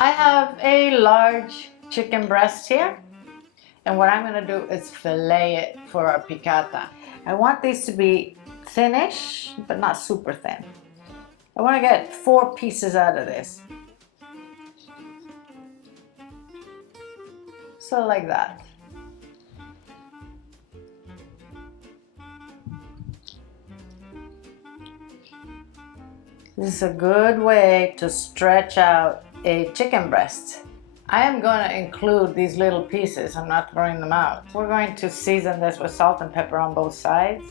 I have a large chicken breast here, and what I'm going to do is fillet it for our piccata. I want these to be thinnish, but not super thin. I want to get 4 pieces out of this. So like that. This is a good way to stretch out a chicken breast. I am going to include these little pieces. I'm not throwing them out. We're going to season this with salt and pepper on both sides.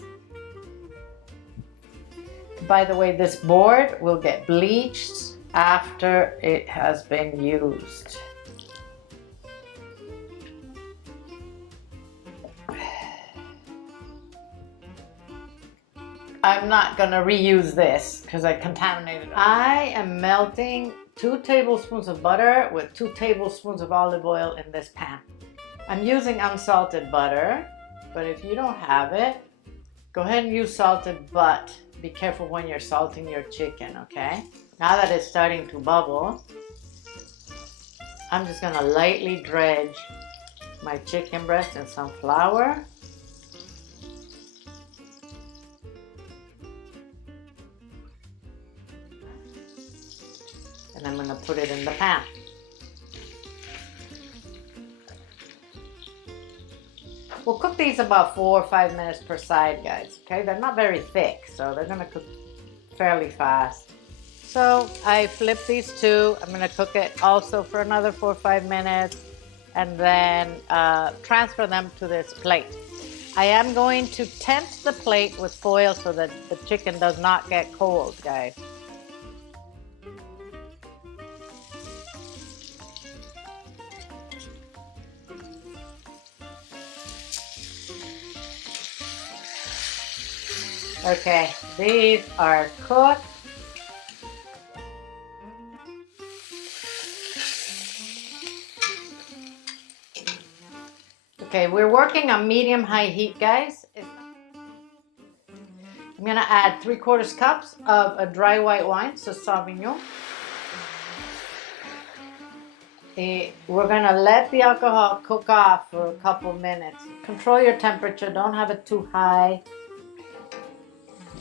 By the way, this board will get bleached after it has been used. I'm not going to reuse this because I contaminated it. I am melting 2 tablespoons of butter with 2 tablespoons of olive oil in this pan. I'm using unsalted butter, but if you don't have it, go ahead and use salted, but be careful when you're salting your chicken, okay? Now that it's starting to bubble, I'm just going to lightly dredge my chicken breast in some flour. And I'm going to put it in the pan. We'll cook these about 4 or 5 minutes per side, guys, okay? They're not very thick, so they're going to cook fairly fast. So I flip these 2. I'm going to cook it also for another 4 or 5 minutes and then transfer them to this plate. I am going to tent the plate with foil so that the chicken does not get cold, guys. Okay, these are cooked. Okay, we're working on medium-high heat, guys. I'm gonna add 3/4 cups of a dry white wine, so Sauvignon. We're gonna let the alcohol cook off for a couple minutes. Control your temperature, don't have it too high.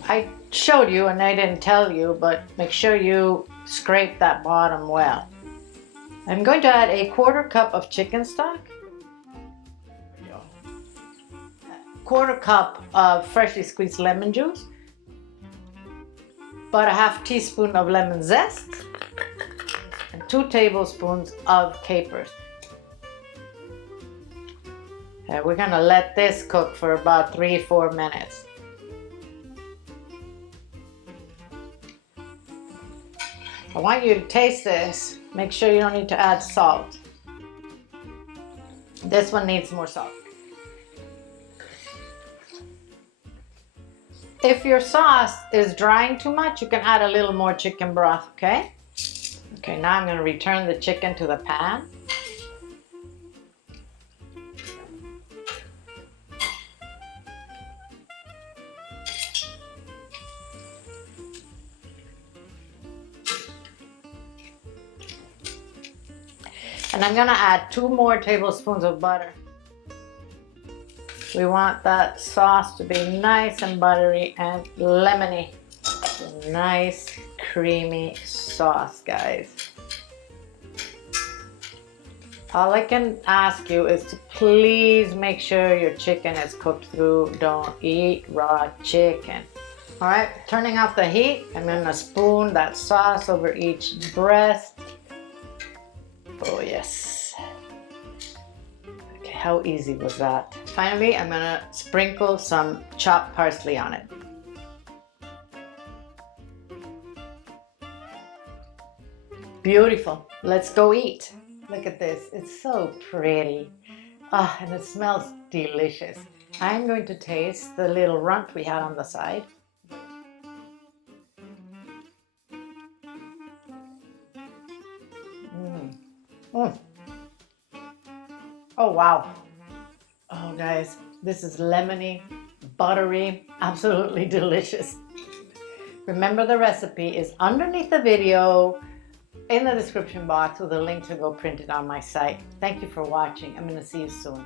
I showed you and I didn't tell you, but make sure you scrape that bottom well. I'm going to add a 1/4 cup of chicken stock, 1/4 cup of freshly squeezed lemon juice, about a 1/2 teaspoon of lemon zest, and 2 tablespoons of capers. And we're gonna let this cook for about 3-4 minutes. I want you to taste this. Make sure you don't need to add salt. This one needs more salt. If your sauce is drying too much, you can add a little more chicken broth, okay? Okay, now I'm going to return the chicken to the pan. And I'm going to add 2 more tablespoons of butter. We want that sauce to be nice and buttery and lemony. A nice creamy sauce, guys. All I can ask you is to please make sure your chicken is cooked through. Don't eat raw chicken. All right, turning off the heat, I'm gonna spoon that sauce over each breast. Oh yes. Okay, how easy was that? Finally, I'm gonna sprinkle some chopped parsley on it. Beautiful. Let's go eat. Look at this. It's so pretty. Ah, and it smells delicious. I'm going to taste the little rump we had on the side. Oh wow. Oh guys, this is lemony, buttery, absolutely delicious. Remember, the recipe is underneath the video. in the description box with a link to go print it on my site. Thank you for watching. I'm going to see you soon.